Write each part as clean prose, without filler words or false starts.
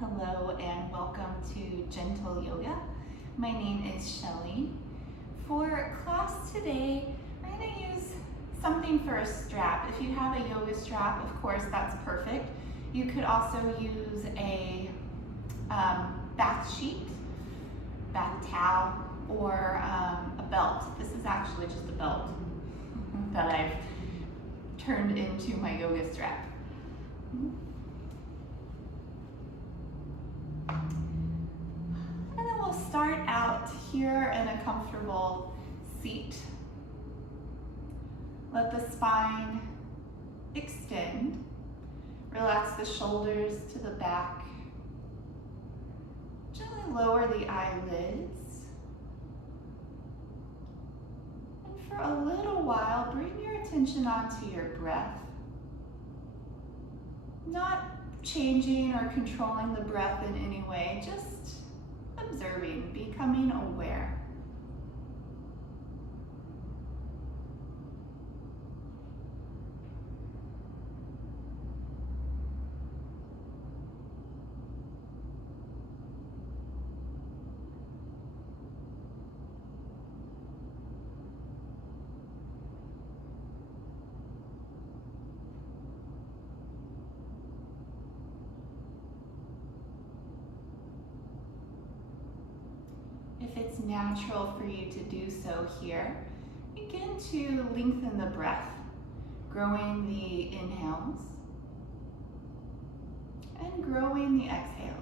Hello and welcome to Gentle Yoga. My name is Shelley. For class today, I'm going to use something for a strap. If you have a yoga strap, of course, that's perfect. You could also use a bath sheet, bath towel, or a belt. This is actually just a belt that I've turned into my yoga strap. And then we'll start out here in a comfortable seat. Let the spine extend. Relax the shoulders to the back. Gently lower the eyelids. And for a little while, bring your attention onto your breath. Not changing or controlling the breath in any way, just observing, becoming aware. If it's natural for you to do so here, begin to lengthen the breath, growing the inhales and growing the exhales.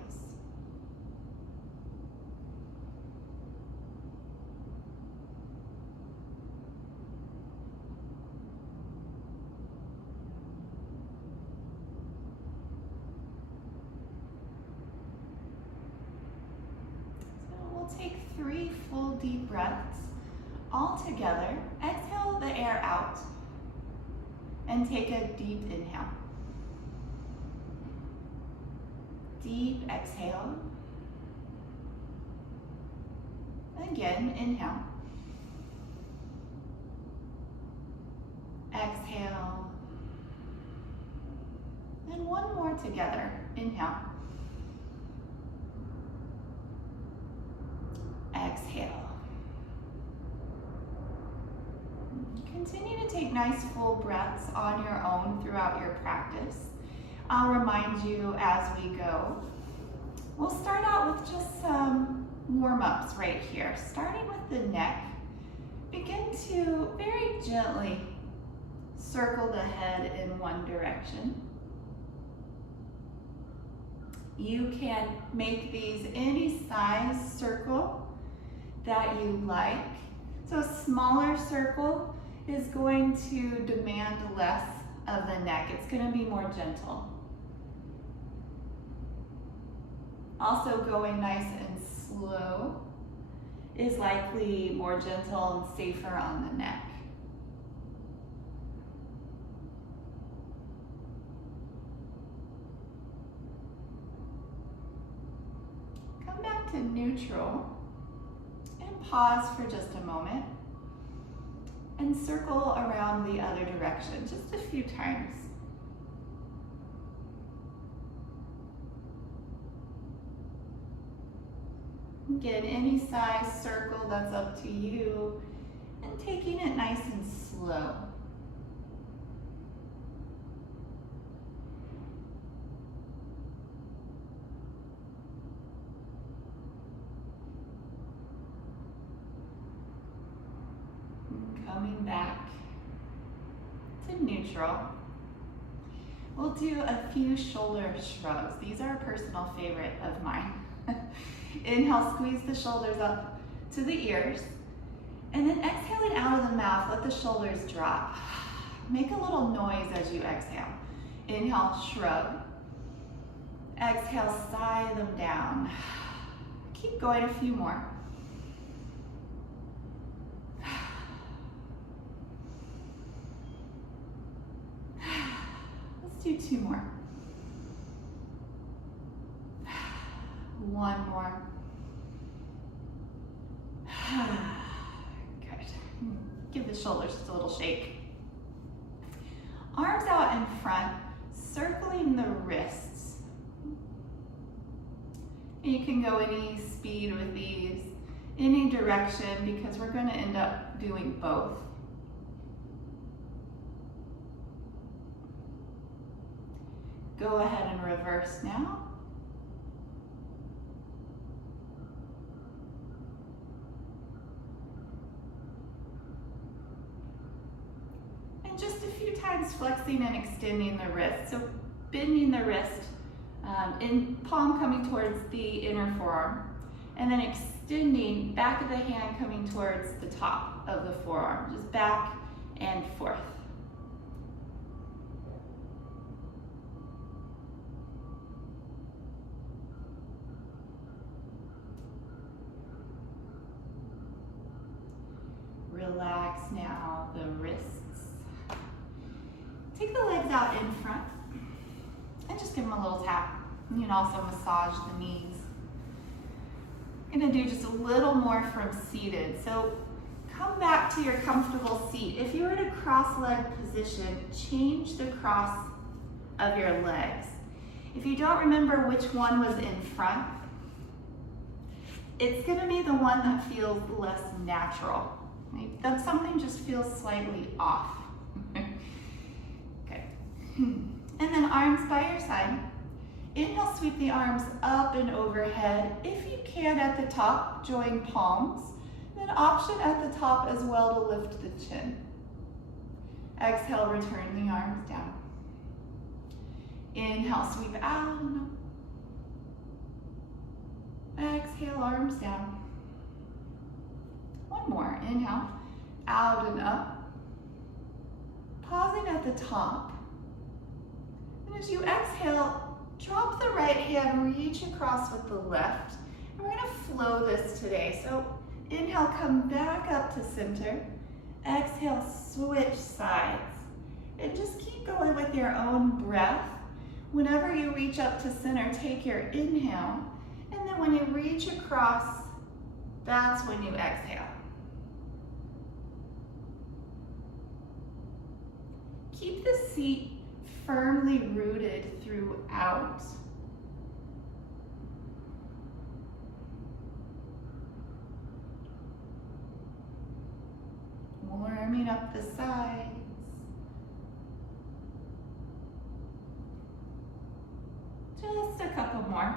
Take 3 full deep breaths all together. Exhale the air out and take a deep inhale. Deep exhale. Again, inhale. Exhale. And one more together. Inhale. Exhale. Continue to take nice full breaths on your own throughout your practice. I'll remind you as we go. We'll start out with just some warm-ups right here. Starting with the neck, begin to very gently circle the head in one direction. You can make these any size circle that you like. So a smaller circle is going to demand less of the neck. It's going to be more gentle. Also going nice and slow is likely more gentle and safer on the neck. Come back to neutral. Pause for just a moment and circle around the other direction just a few times. Again, any size circle, that's up to you, and taking it nice and slow. Coming back to neutral. We'll do a few shoulder shrugs. These are a personal favorite of mine. Inhale, squeeze the shoulders up to the ears. And then exhaling out of the mouth, let the shoulders drop. Make a little noise as you exhale. Inhale, shrug. Exhale, sigh them down. Keep going, a few more. Do 2 more. One more. Good. Give the shoulders just a little shake. Arms out in front, circling the wrists. You can go any speed with these, any direction, because we're going to end up doing both. Go ahead and reverse now. And just a few times flexing and extending the wrist. So bending the wrist, in palm coming towards the inner forearm, and then extending back of the hand coming towards the top of the forearm, just back and forth. Relax now the wrists. Take the legs out in front and just give them a little tap. You can also massage the knees. I'm gonna do just a little more from seated. So come back to your comfortable seat. If you're in a cross-leg position, change the cross of your legs. If you don't remember which one was in front, it's gonna be the one that feels less natural. Right? That something just feels slightly off. Okay. And then arms by your side. Inhale, sweep the arms up and overhead. If you can at the top, join palms. Then option at the top as well to lift the chin. Exhale, return the arms down. Inhale, sweep out and up. Exhale, arms down. One more. Inhale, out and up. Pausing at the top. And as you exhale, drop the right hand, reach across with the left. And we're gonna flow this today. So inhale, come back up to center. Exhale, switch sides. And just keep going with your own breath. Whenever you reach up to center, take your inhale. And then when you reach across, that's when you exhale. Keep the seat firmly rooted throughout. Warming up the sides. Just a couple more.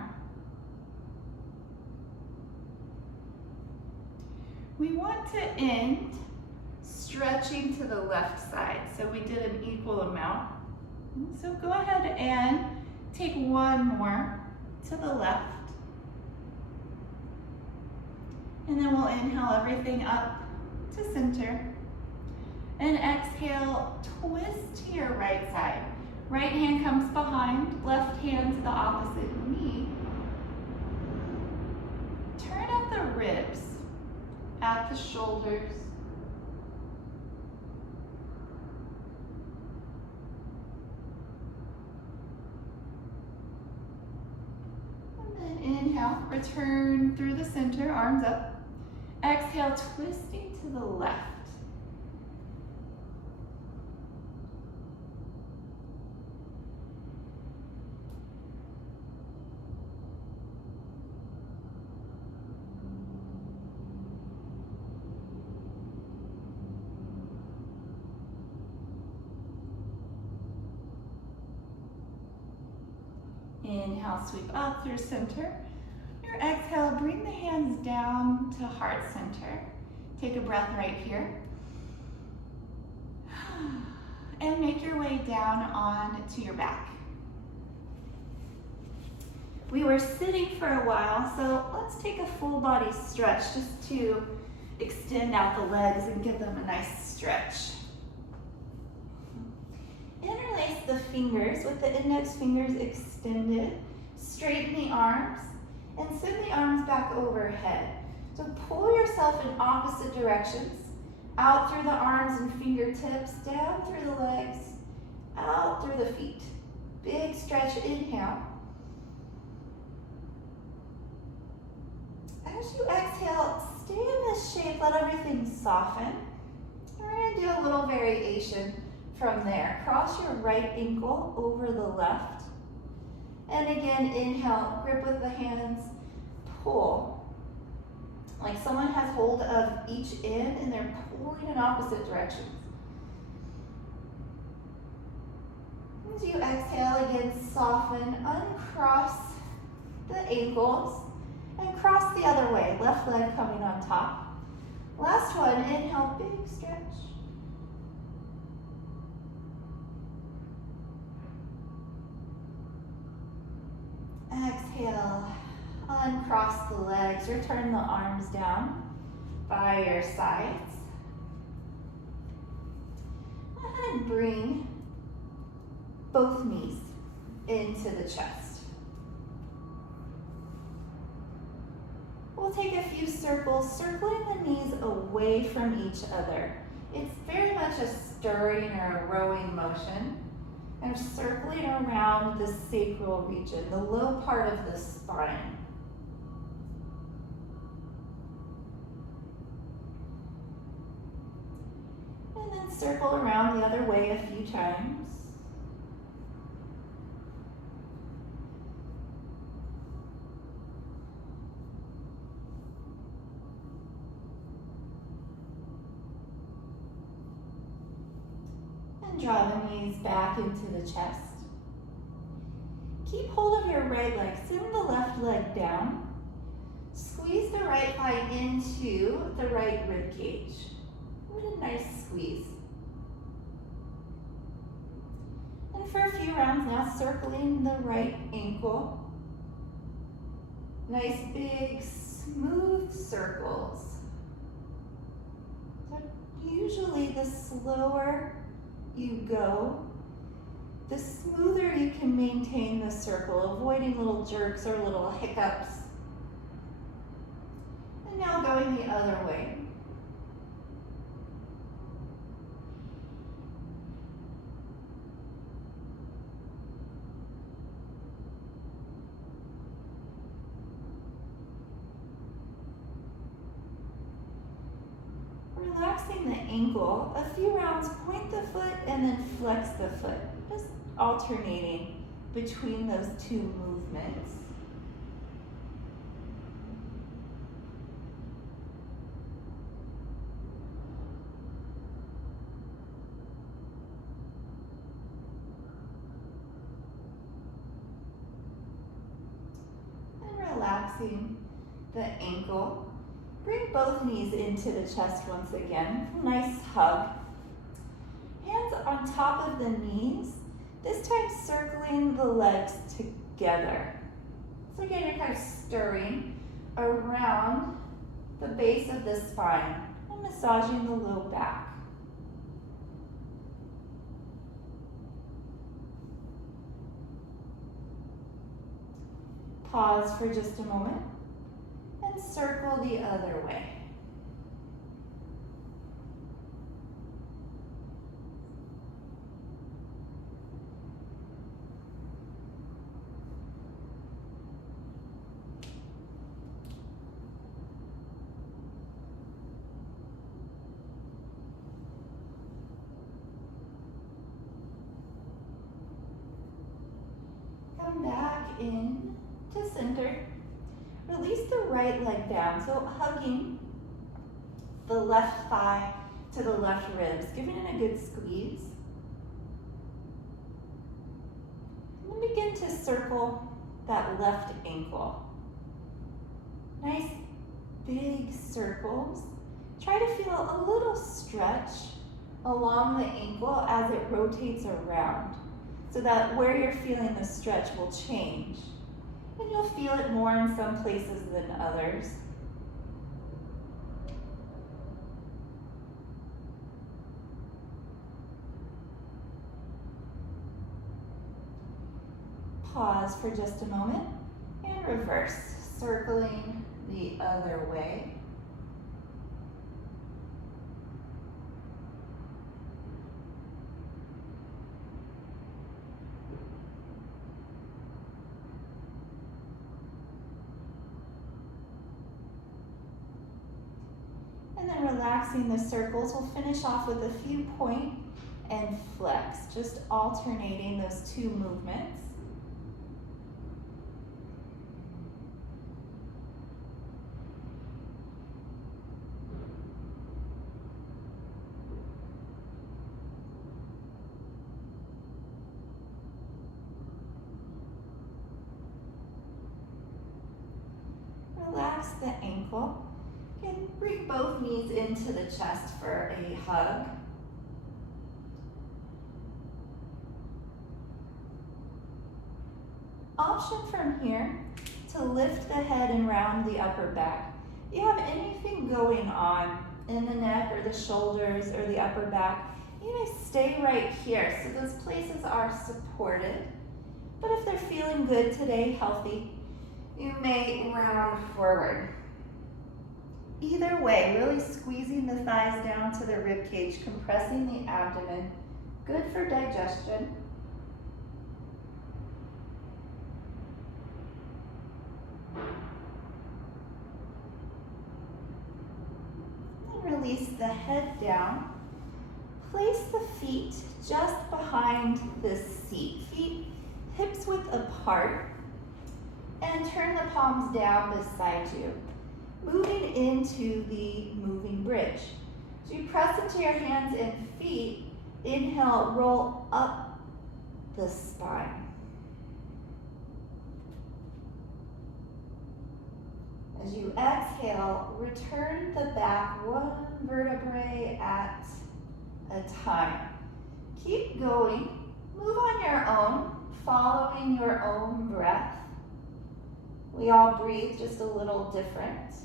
We want to end stretching to the left side. So we did an equal amount. So go ahead and take one more to the left. And then we'll inhale everything up to center. And exhale, twist to your right side. Right hand comes behind, left hand to the opposite knee. Turn at the ribs, at the shoulders. Inhale, return through the center, arms up. Exhale, twisting to the left. Inhale, sweep up through center. Your exhale, bring the hands down to heart center. Take a breath right here. And make your way down on to your back. We were sitting for a while, so let's take a full body stretch just to extend out the legs and give them a nice stretch. Interlace the fingers with the index fingers extended. Straighten the arms and send the arms back overhead. So pull yourself in opposite directions. Out through the arms and fingertips, down through the legs, out through the feet. Big stretch, inhale. As you exhale, stay in this shape, let everything soften. We're gonna do a little variation from there. Cross your right ankle over the left. And again, inhale, grip with the hands, pull, like someone has hold of each end and they're pulling in opposite directions. As you exhale, again, soften, uncross the ankles, and cross the other way, left leg coming on top. Last one, inhale, big stretch. Exhale, uncross the legs, return the arms down by your sides. And bring both knees into the chest. We'll take a few circles, circling the knees away from each other. It's very much a stirring or a rowing motion. And circling around the sacral region, the low part of the spine. And then circle around the other way a few times. Draw the knees back into the chest. Keep hold of your right leg. Send the left leg down. Squeeze the right thigh into the right rib cage. What a nice squeeze. And for a few rounds now, circling the right ankle. Nice big smooth circles. So usually the slower you go, the smoother you can maintain the circle, avoiding little jerks or little hiccups. And now going the other way. Relaxing the ankle, a few rounds, point the foot and then flex the foot. Just alternating between those two movements. And relaxing the ankle. Bring both knees into the chest once again. Nice hug. Hands on top of the knees. This time circling the legs together. So again, you're kind of stirring around the base of the spine and massaging the low back. Pause for just a moment. And circle the other way. Come back in to center. Release the right leg down, so hugging the left thigh to the left ribs, giving it a good squeeze. And then begin to circle that left ankle. Nice big circles. Try to feel a little stretch along the ankle as it rotates around, so that where you're feeling the stretch will change. And you'll feel it more in some places than others. Pause for just a moment and reverse, circling the other way. And then relaxing the circles, we'll finish off with a few point and flex, just alternating those two movements. relax the ankle. And bring both knees into the chest for a hug. Option from here to lift the head and round the upper back. If you have anything going on in the neck or the shoulders or the upper back, you may stay right here so those places are supported. But if they're feeling good today, healthy, you may round forward. Either way, really squeezing the thighs down to the rib cage, compressing the abdomen, good for digestion. And release the head down. Place the feet just behind the seat. Feet hips width apart. And turn the palms down beside you. Moving into the moving bridge. So you press into your hands and feet. Inhale, roll up the spine. As you exhale, return the back one vertebrae at a time. Keep going. Move on your own, following your own breath. We all breathe just a little different.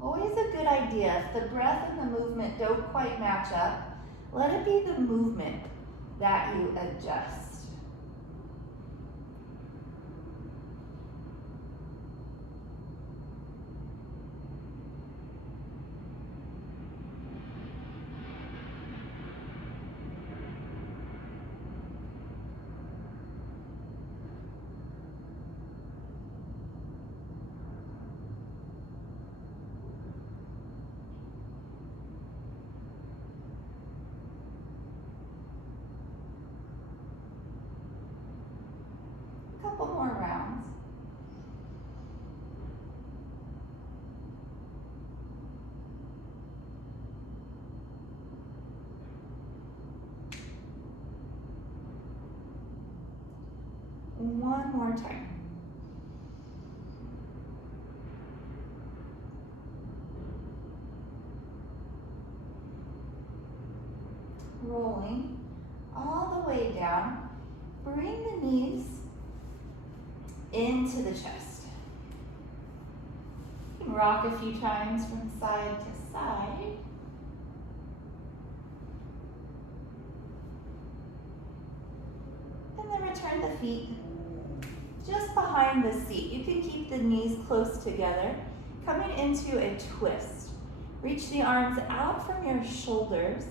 Always a good idea, if the breath and the movement don't quite match up, let it be the movement that you adjust. Couple more rounds. One more time. Rolling all the way down. Bring the knees into the chest. You can rock a few times from side to side. And then return the feet just behind the seat. You can keep the knees close together. Coming into a twist. Reach the arms out from your shoulders.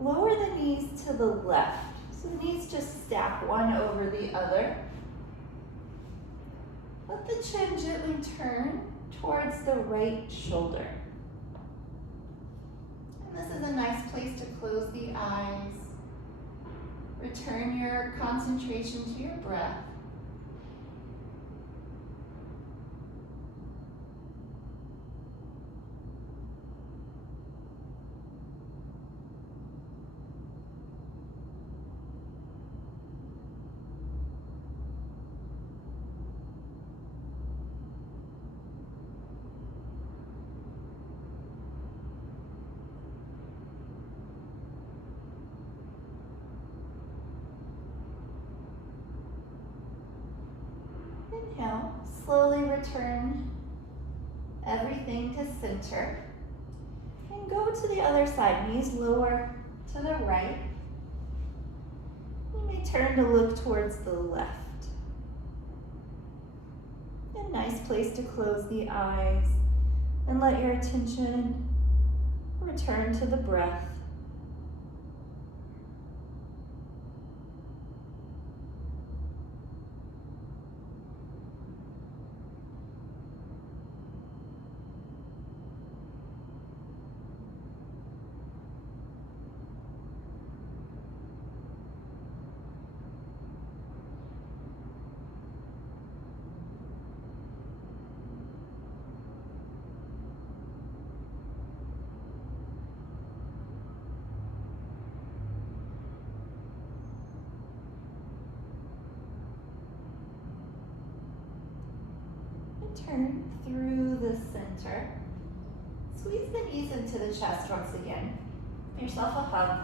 Lower the knees to the left. So the knees just stack one over the other. Let the chin gently turn towards the right shoulder. And this is a nice place to close the eyes. Return your concentration to your breath. Inhale, slowly return everything to center. And go to the other side, knees lower to the right. You may turn to look towards the left. A nice place to close the eyes and let your attention return to the breath. turn through the center. Squeeze the knees into the chest once again. Give yourself a hug.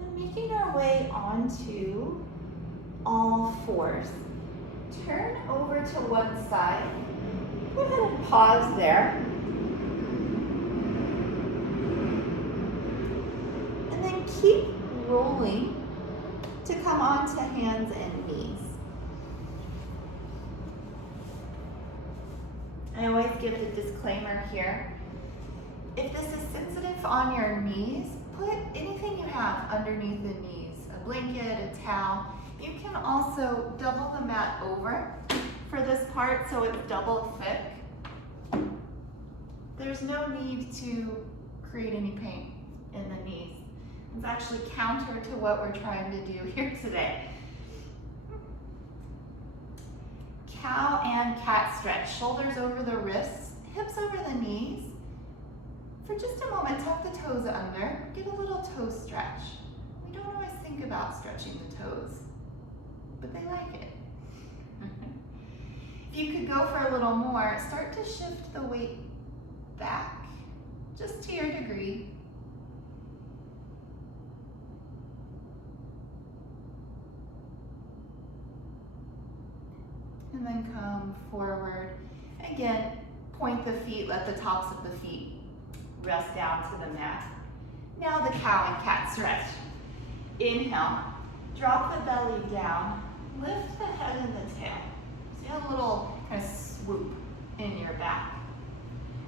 And making our way onto all fours. Turn over to one side. Go ahead and pause there. And then keep rolling to come onto hands and knees. I always give a disclaimer here. If this is sensitive on your knees, put anything you have underneath the knees, a blanket, a towel. You can also double the mat over for this part so it's double thick. There's no need to create any pain in the knees. It's actually counter to what we're trying to do here today. Cow and cat stretch. Shoulders over the wrists, hips over the knees. For just a moment, tuck the toes under. Get a little toe stretch. We don't always think about stretching the toes, but they like it. If you could go for a little more, start to shift the weight back, just to your degree. And then come forward. Again, point the feet, let the tops of the feet rest down to the mat. Now the cow and cat stretch. Inhale, drop the belly down, lift the head and the tail. So you have a little kind of swoop in your back.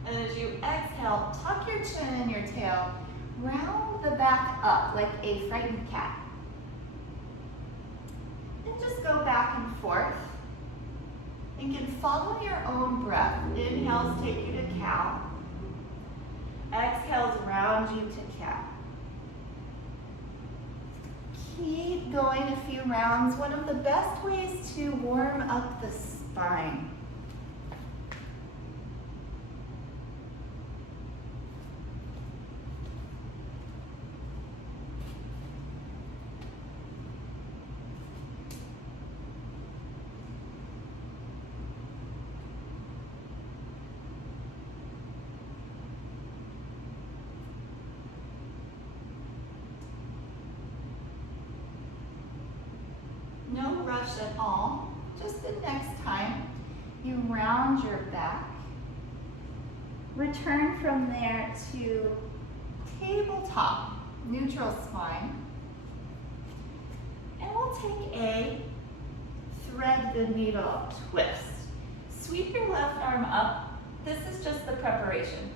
And as you exhale, tuck your chin and your tail, round the back up like a frightened cat. And just go back and forth. And can follow your own breath. Inhales take you to cow. Exhales round you to cat. Keep going a few rounds. One of the best ways to warm up the spine. No rush at all. Just the next time you round your back. Return from there to tabletop, neutral spine. And we'll take a thread the needle twist. Sweep your left arm up. This is just the preparation.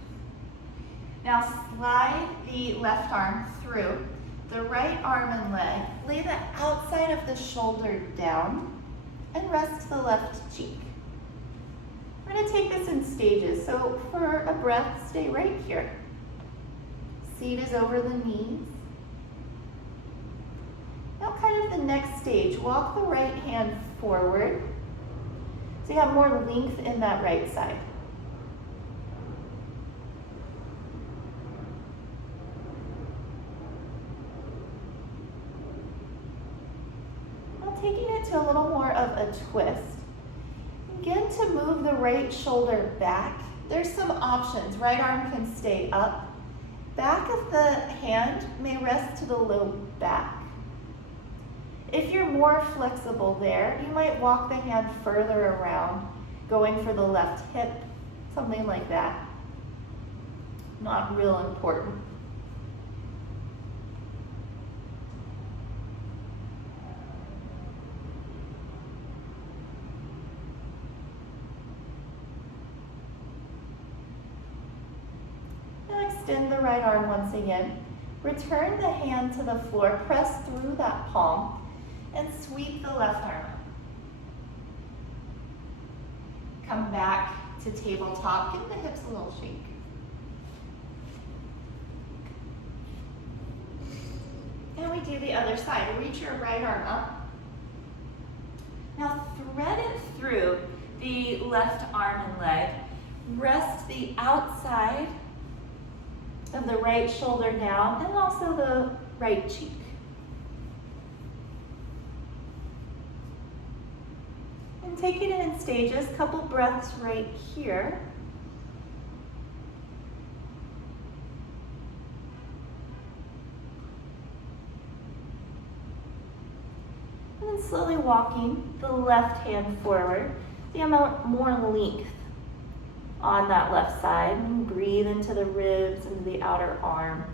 Now slide the left arm through the right arm and leg. Lay the outside of the shoulder down and rest the left cheek. We're going to take this in stages, so for a breath, stay right here. Seat is over the knees. Now kind of the next stage, walk the right hand forward so you have more length in that right side. Taking it to a little more of a twist. Begin to move the right shoulder back. There's some options. Right arm can stay up. Back of the hand may rest to the low back. If you're more flexible there, you might walk the hand further around, going for the left hip, something like that. Not real important. Extend the right arm once again. Return the hand to the floor, press through that palm, and sweep the left arm up. Come back to tabletop, give the hips a little shake. And we do the other side. Reach your right arm up. Now thread it through the left arm and leg. Rest the outside of the right shoulder down and also the right cheek. And taking it in stages, couple breaths right here. And then slowly walking the left hand forward. So you have more length on that left side. And breathe into the ribs, into the outer arm.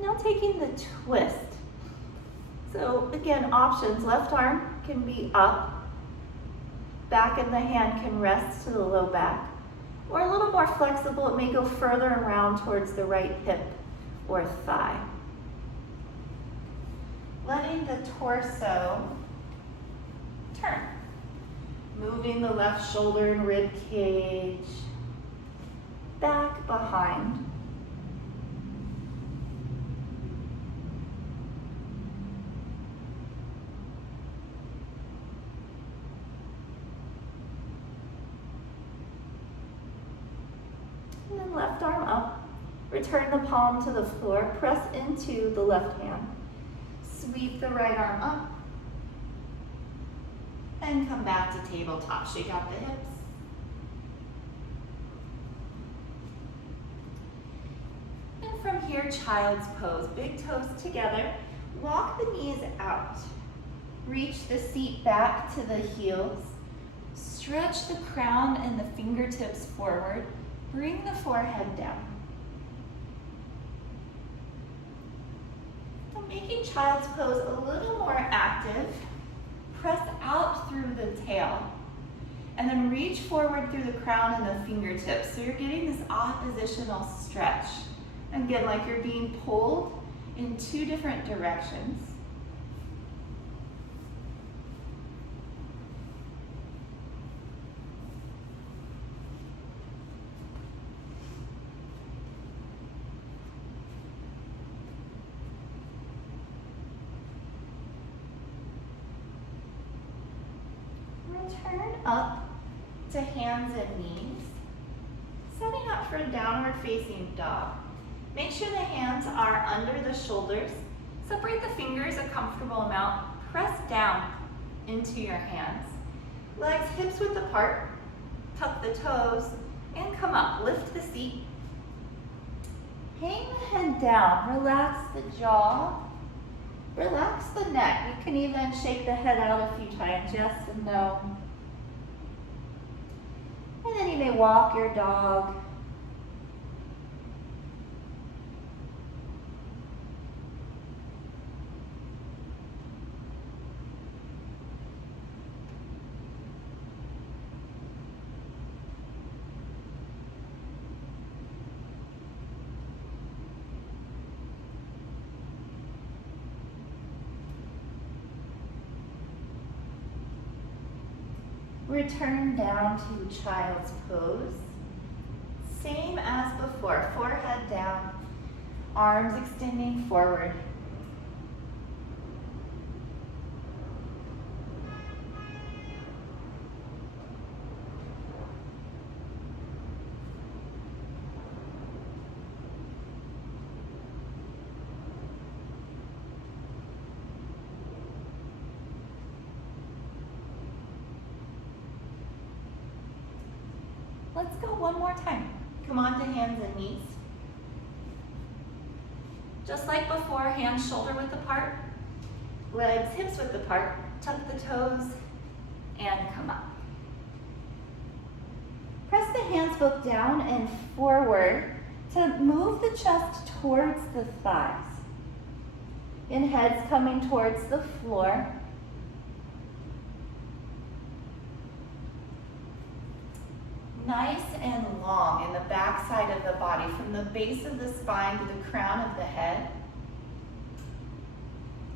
Now taking the twist. So again, options, left arm can be up, back of the hand can rest to the low back, or a little more flexible, it may go further around towards the right hip or thigh. Letting the torso turn. Moving the left shoulder and rib cage back behind. And then left arm up, return the palm to the floor, press into the left hand. Sweep the right arm up, and come back to tabletop. Shake out the hips. And from here, child's pose. Big toes together, walk the knees out. Reach the seat back to the heels. Stretch the crown and the fingertips forward. Bring the forehead down. So making child's pose a little more active, press out through the tail, and then reach forward through the crown and the fingertips. So you're getting this oppositional stretch. Again, like you're being pulled in two different directions. Return up to hands and knees, setting up for a downward facing dog. Make sure the hands are under the shoulders. Separate the fingers a comfortable amount. Press down into your hands. Legs hips width apart. Tuck the toes and come up. Lift the seat. Hang the head down. Relax the jaw. Relax the neck. You can even shake the head out a few times, yes and no. And then you may walk your dog. Return down to child's pose. Same as before, forehead down, arms extending forward. Let's go one more time. Come on to hands and knees. Just like before, hands shoulder width apart, legs hips width apart, tuck the toes, and come up. Press the hands both down and forward to move the chest towards the thighs. And heads coming towards the floor. Nice and long in the back side of the body, from the base of the spine to the crown of the head.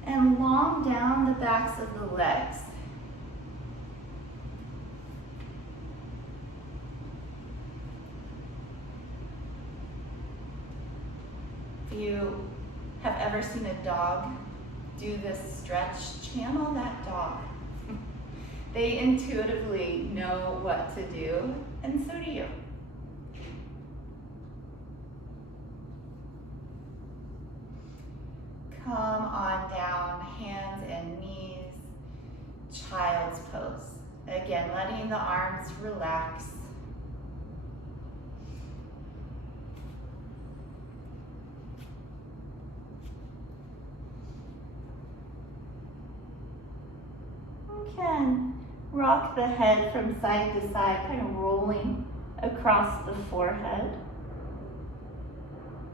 And long down the backs of the legs. If you have ever seen a dog do this stretch, channel that dog. They intuitively know what to do, and so do you. Come on down, hands and knees, child's pose. Again, letting the arms relax. You can rock the head from side to side, kind of rolling across the forehead.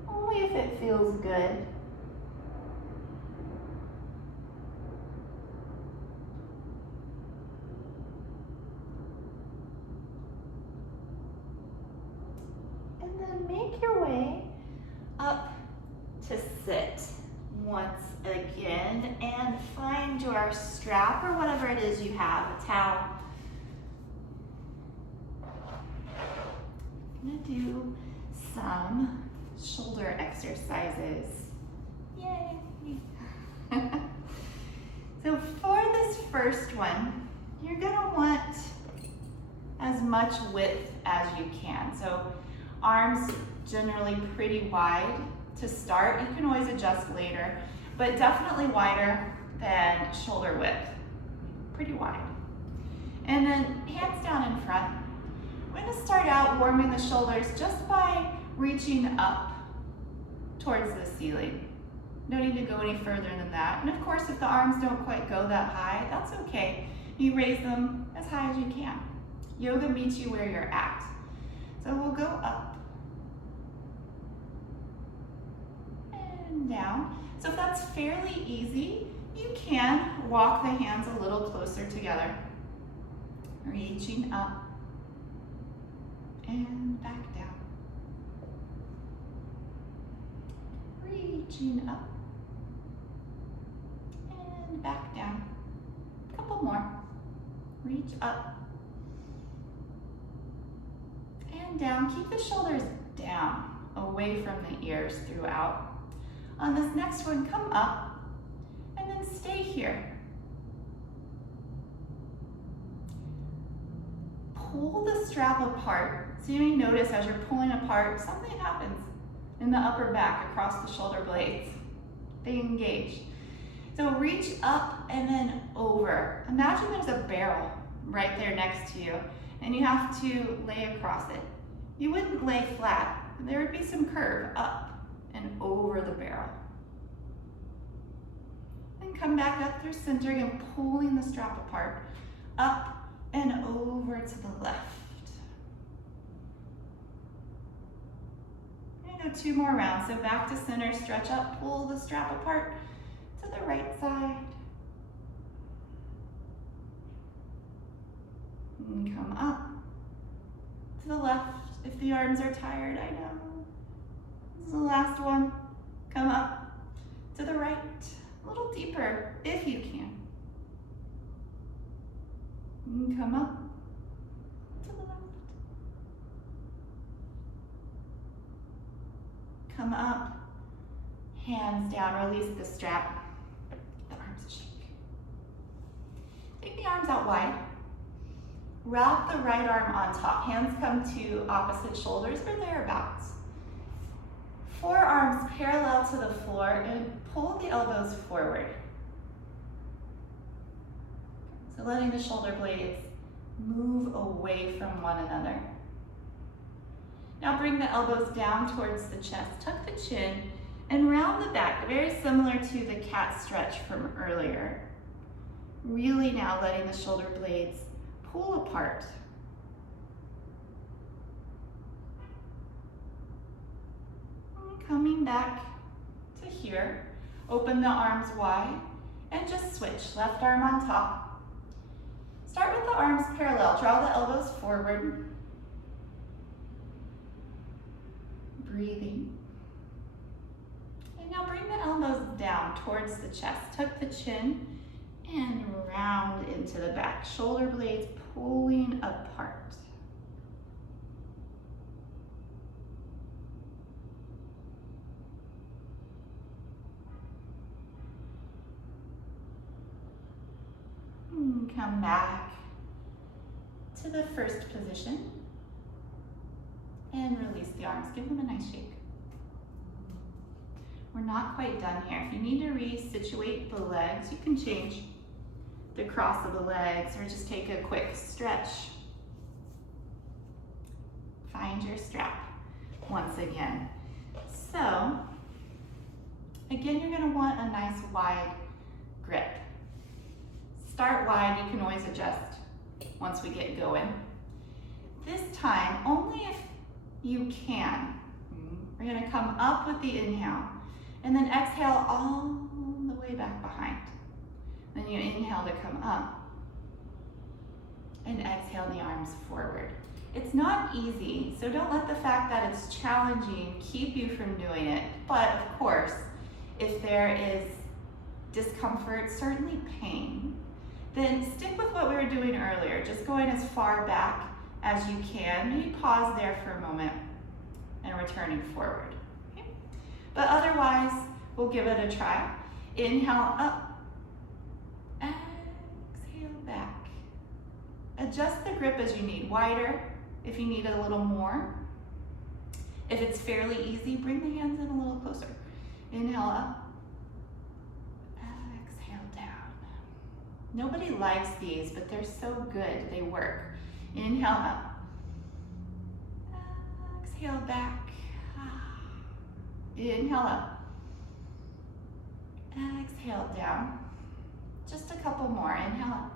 Only if it feels good. And then make your way up to sit once again and find your strap or whatever it is you have, a towel. I'm gonna do some shoulder exercises. Yay! So for this first one, you're gonna want as much width as you can. So arms generally pretty wide to start. You can always adjust later, but definitely wider than shoulder width. Pretty wide. And then hands down in front. We're gonna start out warming the shoulders just by reaching up towards the ceiling. No need to go any further than that. And of course, if the arms don't quite go that high, that's okay. You raise them as high as you can. Yoga meets you where you're at. So we'll go up and down. So if that's fairly easy, you can walk the hands a little closer together. Reaching up and back down. Reaching up and back down. A couple more. Reach up and down. Keep the shoulders down, away from the ears throughout. On this next one, come up and then stay here. Pull the strap apart. So you may notice as you're pulling apart, something happens in the upper back across the shoulder blades. They engage. So reach up and then over. Imagine there's a barrel right there next to you and you have to lay across it. You wouldn't lay flat. There would be some curve up and over the barrel. And come back up through centering and pulling the strap apart. Up and over to the left. And go 2 more rounds. So back to center, stretch up, pull the strap apart to the right side. And come up to the left if the arms are tired, I know. This is the last one. Come up to the right, a little deeper if you can. And come up to the left. Come up, hands down, release the strap. The arms shake. Take the arms out wide. Wrap the right arm on top. Hands come to opposite shoulders or thereabouts. Forearms parallel to the floor and pull the elbows forward. So letting the shoulder blades move away from one another. Now bring the elbows down towards the chest. Tuck the chin and round the back, very similar to the cat stretch from earlier. Really now letting the shoulder blades pull apart. And coming back to here, open the arms wide and just switch. Left arm on top. Start with the arms parallel. Draw the elbows forward. Breathing. And now bring the elbows down towards the chest. Tuck the chin and round into the back. Shoulder blades pulling apart. And come back to the first position. And release the arms, give them a nice shake. We're not quite done here. If you need to resituate the legs, you can change the cross of the legs or just take a quick stretch. Find your strap once again. So, again, you're gonna want a nice wide grip. Start wide, you can always adjust once we get going. This time, only if you can. We're gonna come up with the inhale and then exhale all the way back behind. Then you inhale to come up and exhale the arms forward. It's not easy, so don't let the fact that it's challenging keep you from doing it. But of course, if there is discomfort, certainly pain, then stick with what we were doing earlier, just going as far back as you can. Maybe pause there for a moment and returning forward. Okay? But otherwise, we'll give it a try. Inhale up, exhale back. Adjust the grip as you need, wider if you need a little more. If it's fairly easy, bring the hands in a little closer. Inhale up, exhale down. Nobody likes these, but they're so good, they work. Inhale up, exhale back. Inhale up, exhale down. Just a couple more. Inhale up,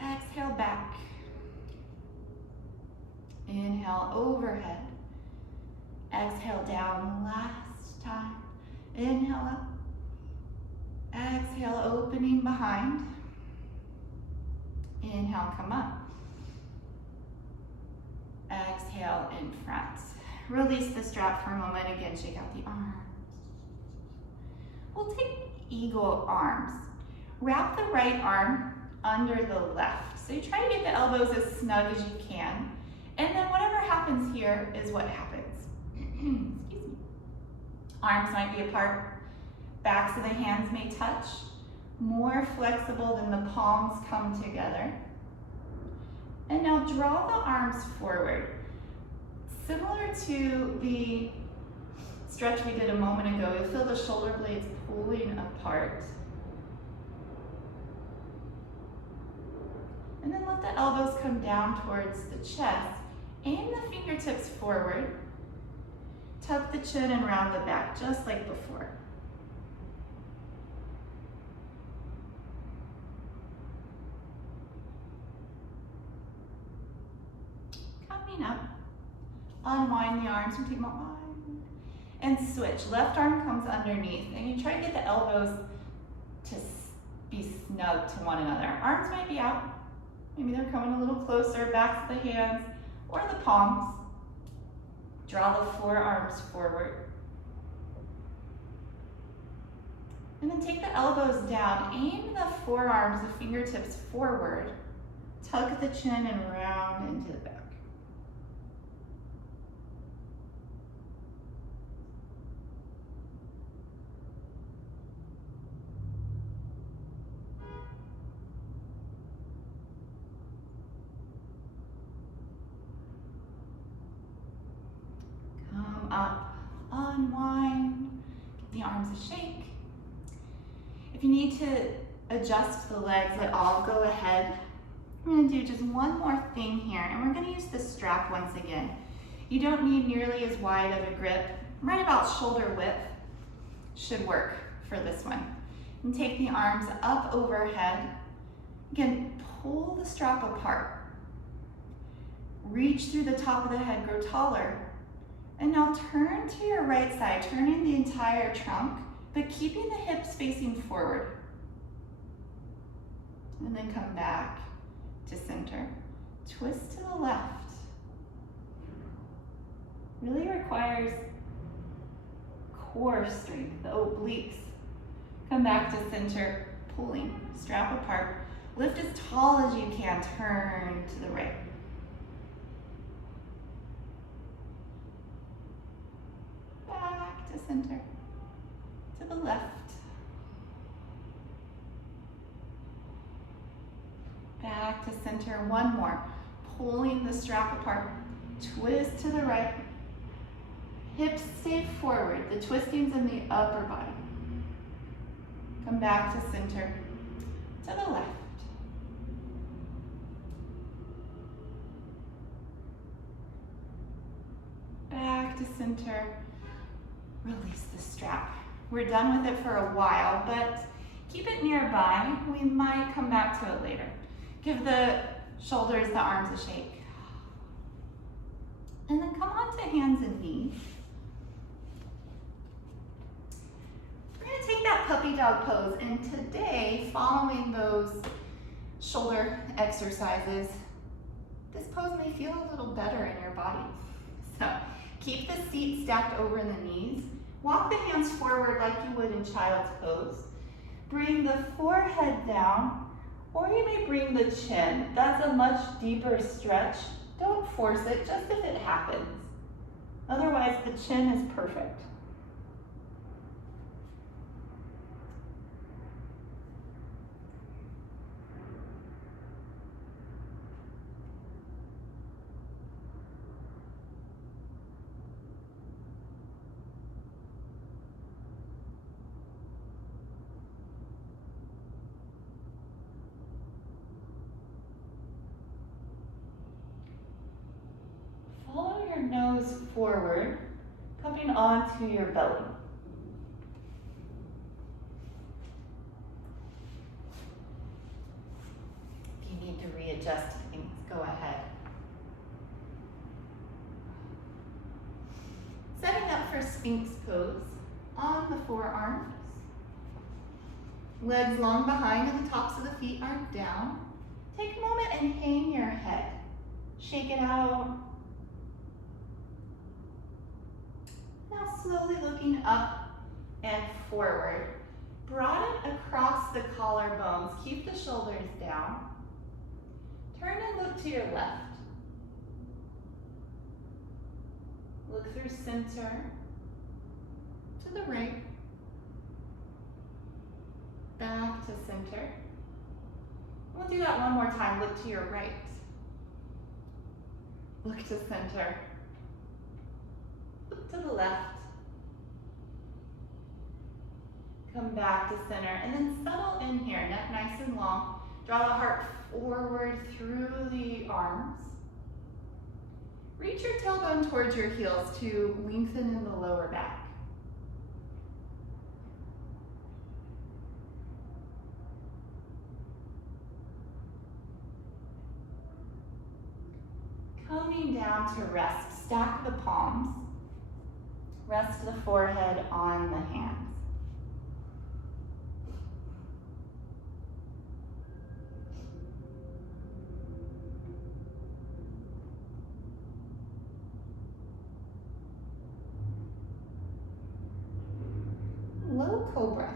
exhale back. Inhale overhead, exhale down. Last time. Inhale up, exhale opening behind. Inhale, come up. Exhale in front. Release the strap for a moment. Again, shake out the arms. We'll take eagle arms. Wrap the right arm under the left. So you try to get the elbows as snug as you can. And then whatever happens here is what happens. Excuse me. Arms might be apart. Backs of the hands may touch. More flexible than the palms come together. And now draw the arms forward. Similar to the stretch we did a moment ago, you'll feel the shoulder blades pulling apart. And then let the elbows come down towards the chest. Aim the fingertips forward. Tuck the chin and round the back, just like before. Coming up, unwind the arms and take them up wide. And switch. Left arm comes underneath, and you try to get the elbows to be snug to one another. Arms might be out. Maybe they're coming a little closer, backs of the hands, or the palms. Draw the forearms forward. And then take the elbows down. Aim the forearms, the fingertips forward. Tuck the chin and round into the back. Come up, unwind, give the arms a shake. If you need to adjust the legs at all, go ahead. We're gonna do just one more thing here, and we're gonna use the strap once again. You don't need nearly as wide of a grip. Right about shoulder width should work for this one. And take the arms up overhead. Again, pull the strap apart. Reach through the top of the head, grow taller. And now turn to your right side, turning the entire trunk, but keeping the hips facing forward. And then come back to center. Twist to the left. Really requires core strength, the obliques. Come back to center, pulling, strap apart. Lift as tall as you can, turn to the right. Back to center, to the left. Back back to center. One more. Pulling the strap apart. Twist to the right. Hips stay forward. The twisting's in the upper body. Come back to center. To the left. Back to center. Release the strap. We're done with it for a while, but keep it nearby. We might come back to it later. Give the shoulders, the arms a shake. And then come on to hands and knees. We're gonna take that puppy dog pose, and today, following those shoulder exercises, this pose may feel a little better in your body. So keep the seat stacked over in the knees. Walk the hands forward like you would in child's pose. Bring the forehead down, or you may bring the chin. That's a much deeper stretch. Don't force it, just if it happens. Otherwise, the chin is perfect. Follow your nose forward, coming onto your belly. If you need to readjust things, go ahead. Setting up for Sphinx pose on the forearms. Legs long behind and the tops of the feet are down. Take a moment and hang your head. Shake it out. Now slowly looking up and forward. Broaden across the collarbones. Keep the shoulders down. Turn and look to your left. Look through center. To the right. Back to center. We'll do that one more time. Look to your right. Look to center. Look to the left. Come back to center and then settle in here, neck nice and long. Draw the heart forward through the arms. Reach your tailbone towards your heels to lengthen in the lower back. Coming down to rest, stack the palms. Rest the forehead on the hands. Low cobra,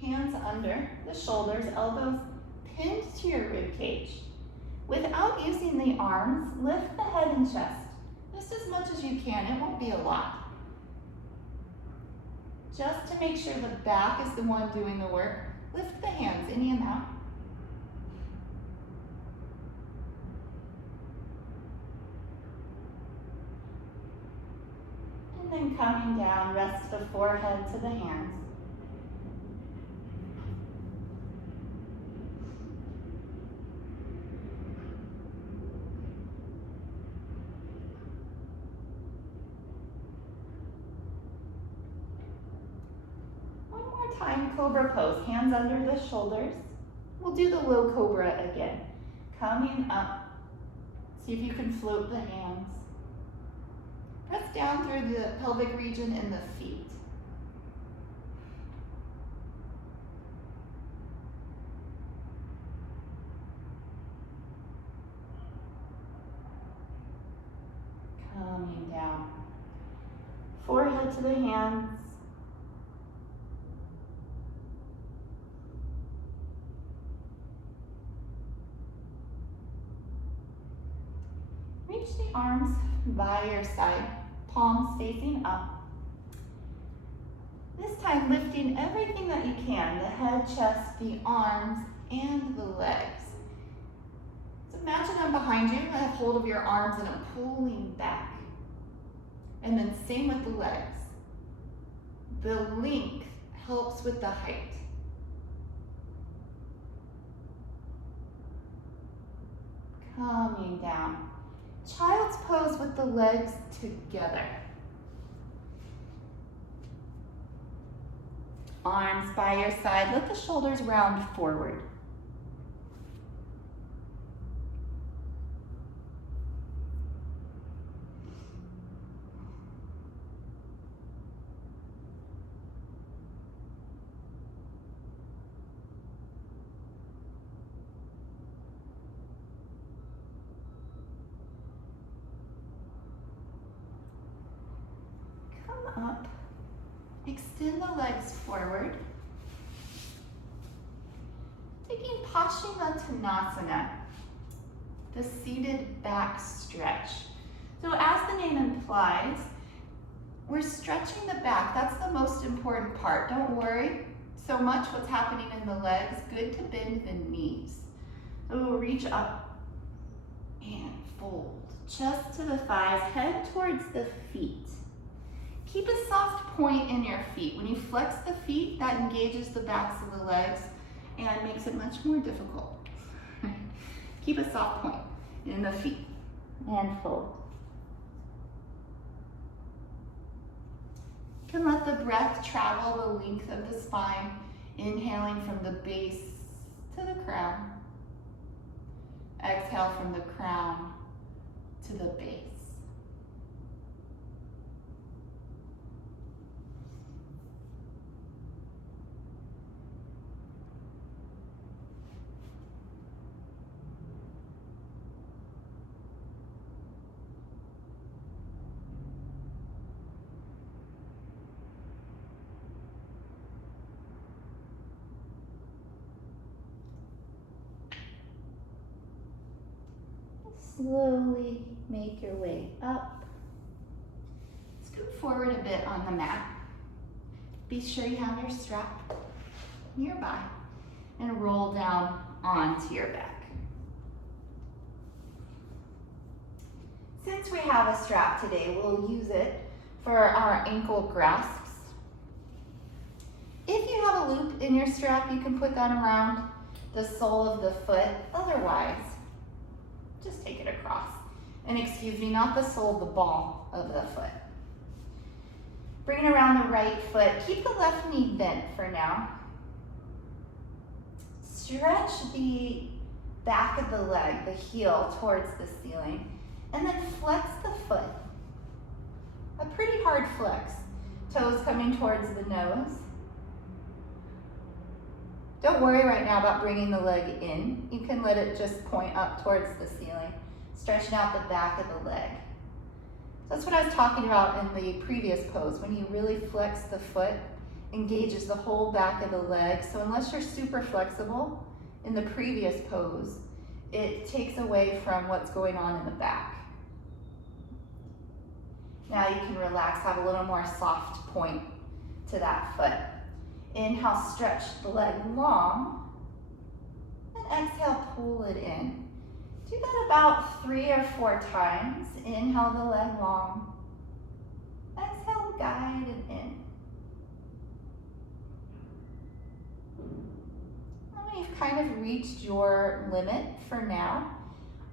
hands under the shoulders, elbows pinned to your rib cage. Without using the arms, lift the head and chest just as much as you can. It won't be a lot. Just to make sure the back is the one doing the work, lift the hands any amount. And then coming down, rest the forehead to the hands. Time cobra pose, hands under the shoulders. We'll do the low cobra again. Coming up, see if you can float the hands. Press down through the pelvic region and the feet. Coming down. Forehead to the hands. Reach the arms by your side, palms facing up. This time lifting everything that you can, the head, chest, the arms, and the legs. So imagine I'm behind you, I have hold of your arms and I'm pulling back. And then same with the legs. The length helps with the height. Coming down. Child's pose with the legs together. Arms by your side, let the shoulders round forward. Up, extend the legs forward, taking Paschimottanasana, the seated back stretch. So as the name implies, we're stretching the back. That's the most important part. Don't worry so much what's happening in the legs. Good to bend the knees. So we'll reach up and fold, chest to the thighs, head towards the feet. Keep a soft point in your feet. When you flex the feet, that engages the backs of the legs and makes it much more difficult. Keep a soft point in the feet and fold. You can let the breath travel the length of the spine, inhaling from the base to the crown. Exhale from the crown to the base. Slowly make your way up. Scoot forward a bit on the mat. Be sure you have your strap nearby and roll down onto your back. Since we have a strap today, we'll use it for our ankle grasps. If you have a loop in your strap, you can put that around the sole of the foot. Otherwise, just take it across. And excuse me, not the sole, the ball of the foot. Bring it around the right foot. Keep the left knee bent for now. Stretch the back of the leg, the heel, towards the ceiling. And then flex the foot. A pretty hard flex. Toes coming towards the nose. Don't worry right now about bringing the leg in. You can let it just point up towards the ceiling, stretching out the back of the leg. That's what I was talking about in the previous pose. When you really flex the foot, engages the whole back of the leg. So unless you're super flexible in the previous pose, it takes away from what's going on in the back. Now you can relax, have a little more soft point to that foot. Inhale, stretch the leg long, and exhale, pull it in. Do that about 3 or 4 times. Inhale the leg long, exhale, guide it in. Now you've kind of reached your limit for now.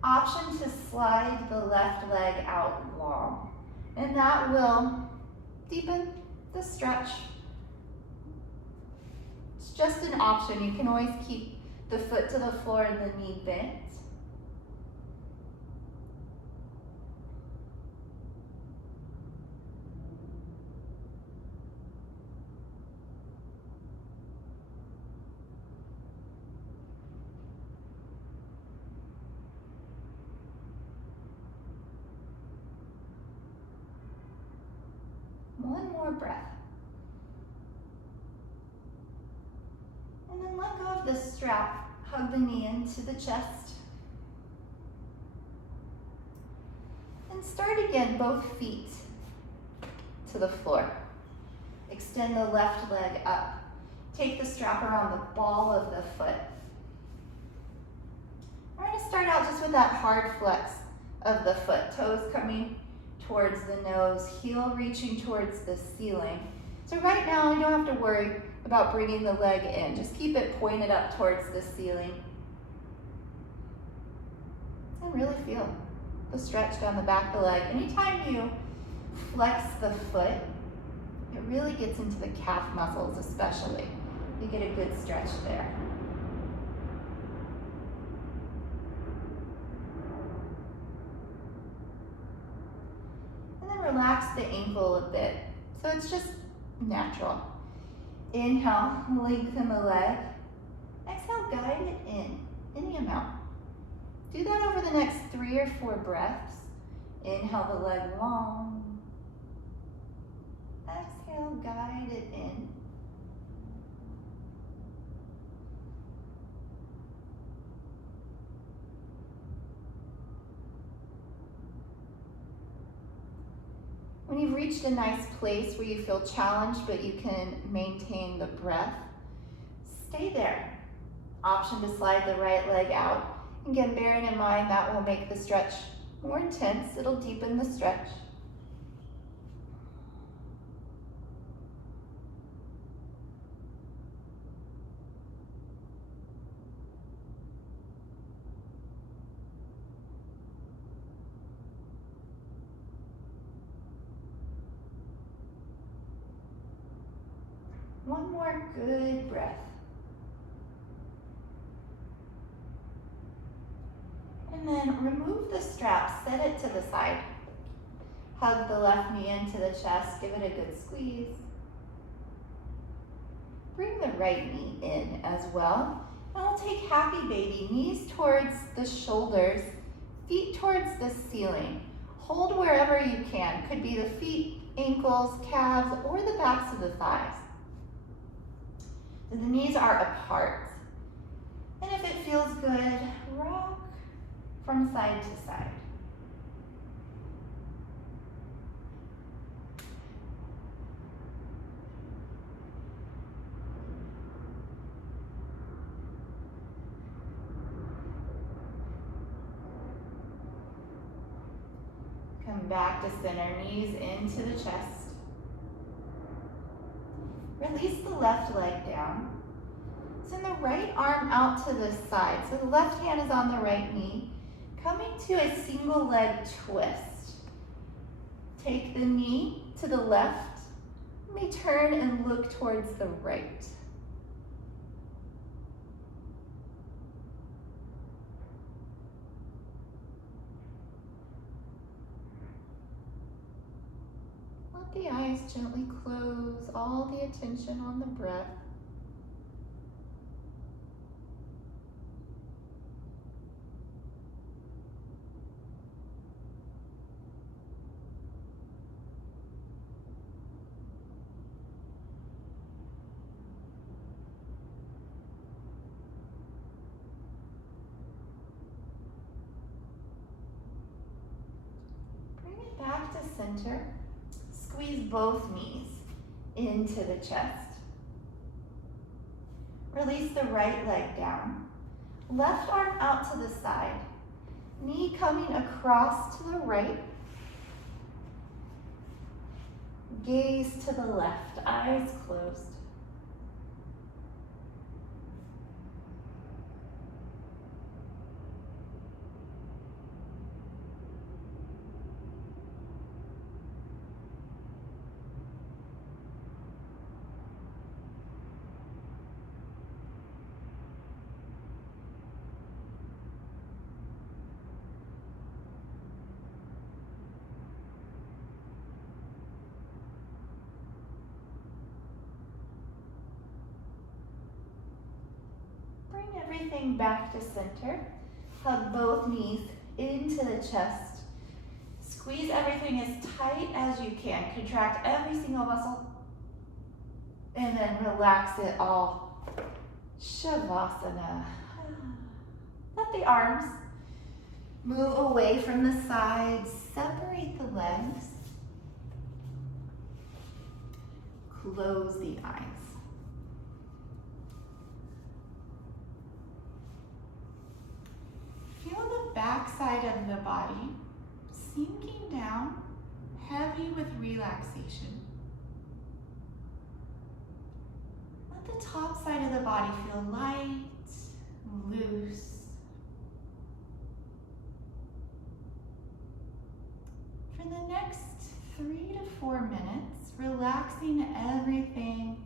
Option to slide the left leg out long, and that will deepen the stretch. It's just an option. You can always keep the foot to the floor and the knee bent. One more breath. And then let go of the strap. Hug the knee into the chest. And start again, both feet to the floor. Extend the left leg up. Take the strap around the ball of the foot. We're going to start out just with that hard flex of the foot. Toes coming towards the nose, heel reaching towards the ceiling. So right now you don't have to worry about bringing the leg in. Just keep it pointed up towards the ceiling. And really feel the stretch down the back of the leg. Anytime you flex the foot, it really gets into the calf muscles especially. You get a good stretch there. And then relax the ankle a bit. So it's just natural. Inhale, lengthen the leg. Exhale, guide it in, any amount. Do that over the next 3 or 4 breaths. Inhale the leg long. Exhale, guide it in. When you've reached a nice place where you feel challenged but you can maintain the breath, stay there. Option to slide the right leg out. Again, bearing in mind that will make the stretch more intense. It'll deepen the stretch. One more good breath. And then remove the strap, set it to the side. Hug the left knee into the chest, give it a good squeeze. Bring the right knee in as well. And we'll take happy baby, knees towards the shoulders, feet towards the ceiling. Hold wherever you can. Could be the feet, ankles, calves, or the backs of the thighs. So the knees are apart. And if it feels good, rock from side to side. Come back to center, knees into the chest. Release the left leg down. Send the right arm out to the side. So the left hand is on the right knee. Coming to a single leg twist. Take the knee to the left. Let me turn and look towards the right. Let the eyes gently close, all the attention on the breath. Bring it back to center. Squeeze both knees into the chest. Release the right leg down. Left arm out to the side. Knee coming across to the right. Gaze to the left, eyes closed. Bring everything back to center. Hug both knees into the chest. Squeeze everything as tight as you can. Contract every single muscle. And then relax it all. Shavasana. Let the arms move away from the sides. Separate the legs. Close the eyes. Feel the back side of the body sinking down, heavy with relaxation. Let the top side of the body feel light, loose. For the next 3 to 4 minutes, relaxing everything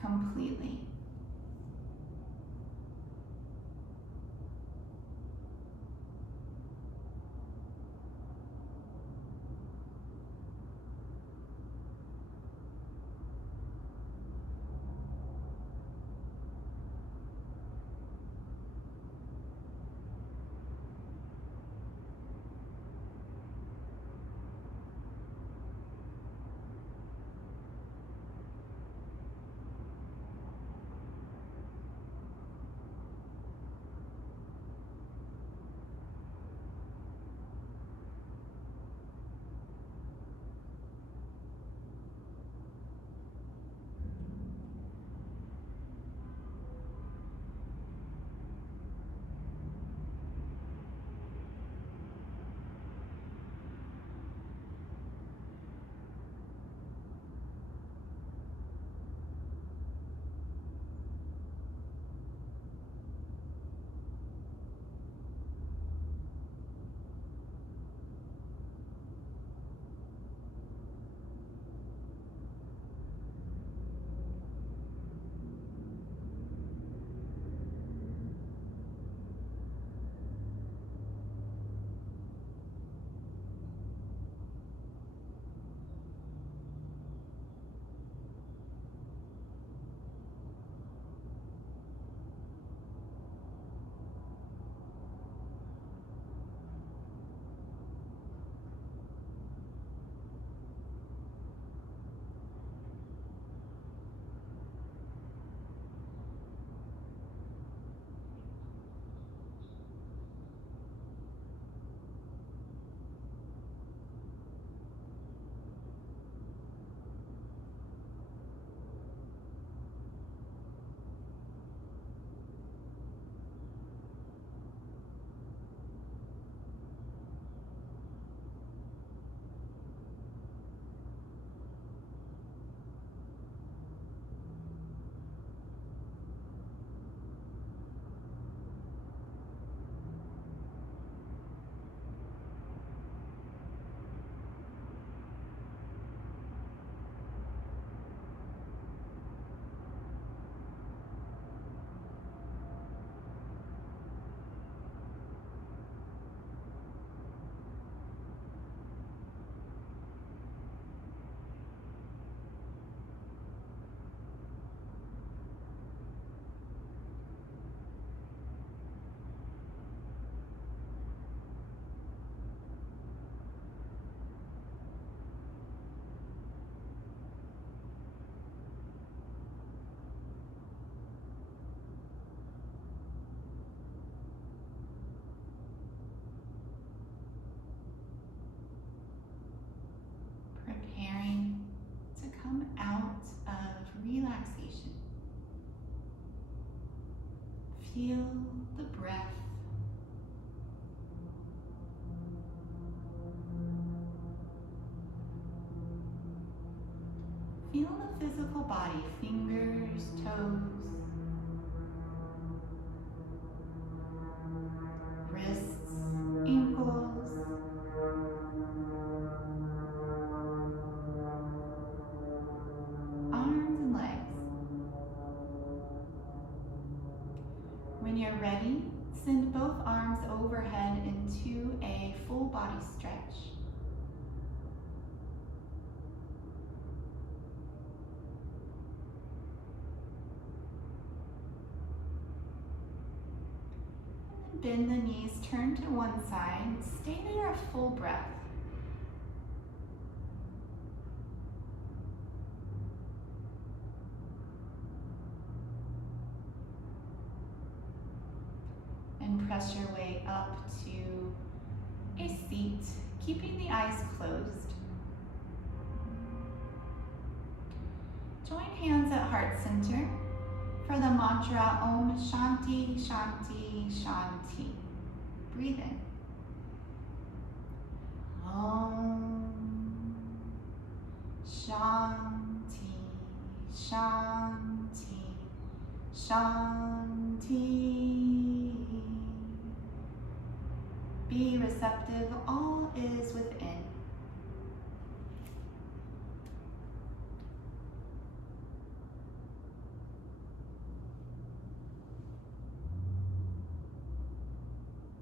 completely. Preparing to come out of relaxation. Feel the breath. Feel the physical body, fingers, toes, wrists, ankles, arms and legs. When you're ready, send both arms overhead into a full body stretch. Bend the knees, turn to one side, stay there a full breath. And press your way up to a seat, keeping the eyes closed. Join hands at heart center for the mantra Om Shanti Shanti Shanti. Breathe in. Om Shanti, Shanti, Shanti. Be receptive, all is within.